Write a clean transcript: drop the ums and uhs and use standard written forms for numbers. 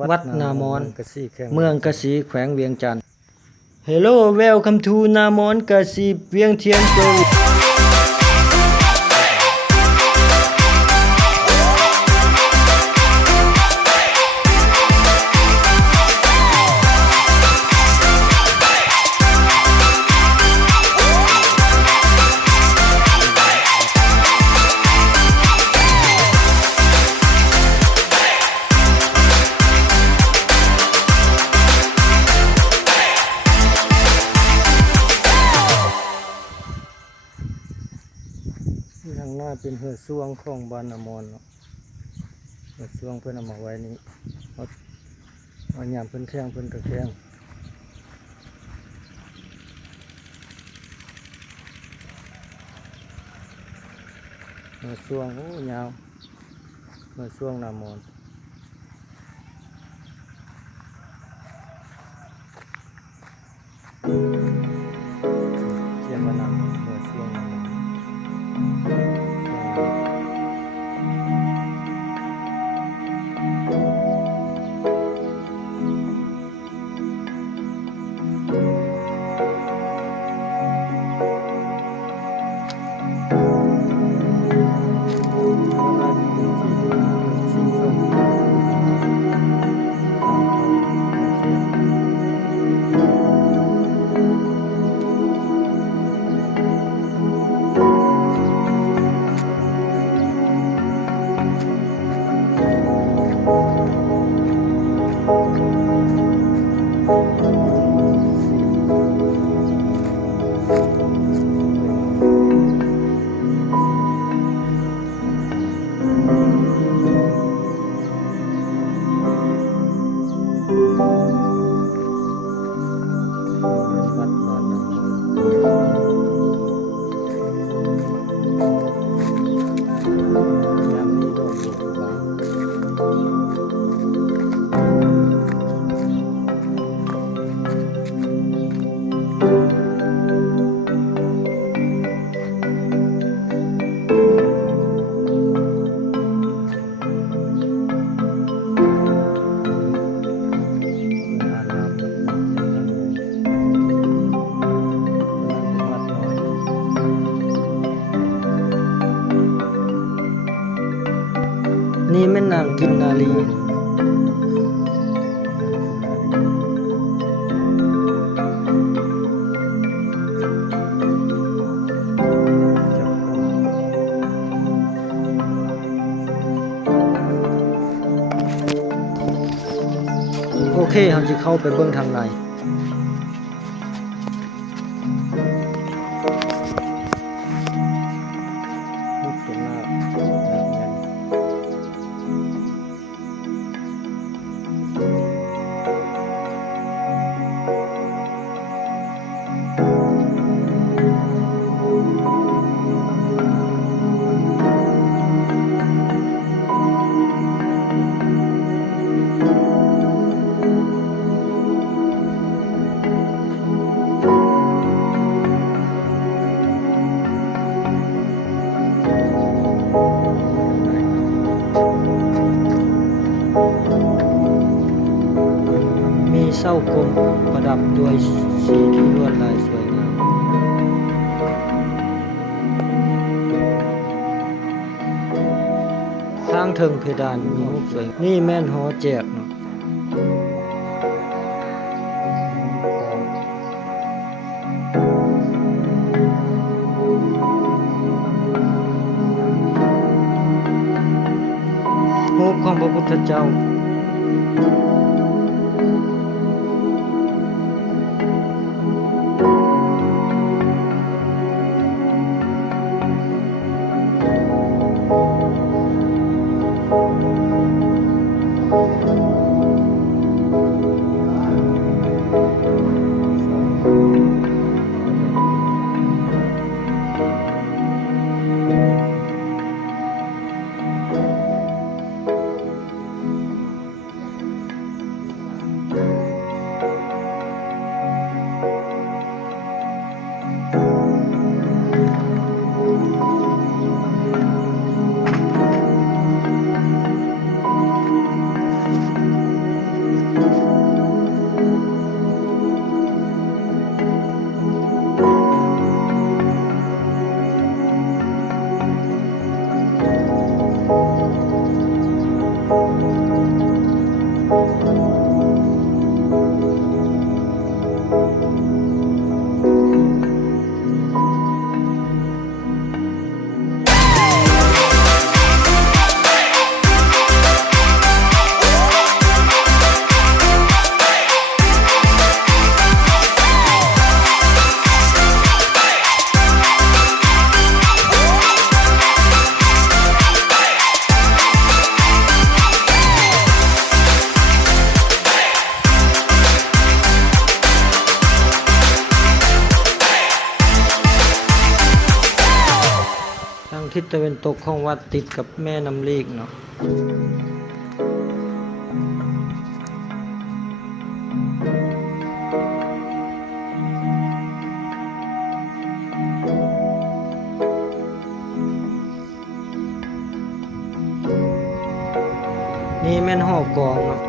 วัดนามอนเมืองกะสีแขวงเวียงจันทน์ Hello welcome to นามอนกะสีเวียงเทียนโปรทางหน้าเป็นเหือซ่วงของบ้านนามอนเหือซ่วงเพื่อนเอามาไว้นี้เอาหยามเพื่อนแข้งเพื่อนกระแข้งเหือซ่วงโอ้ยาวเหือซ่วงนามอนเขียนว่านาเหือซ่วงนามอนนี่แม่นางกินนาลีโอเคเราจะเข้าไปเบิ่งทางในเศร้ากลมประดับด้วยสีที่ลวดลายสวยงามทางเทิงเพดานมีรูปสวยนี่แม่นหอแจกเนาะรูปของพระพุทธเจ้า ทิศตะวันตกของวัดติดกับแม่น้ำลีกเนาะนี่แม่นหอกองเนาะ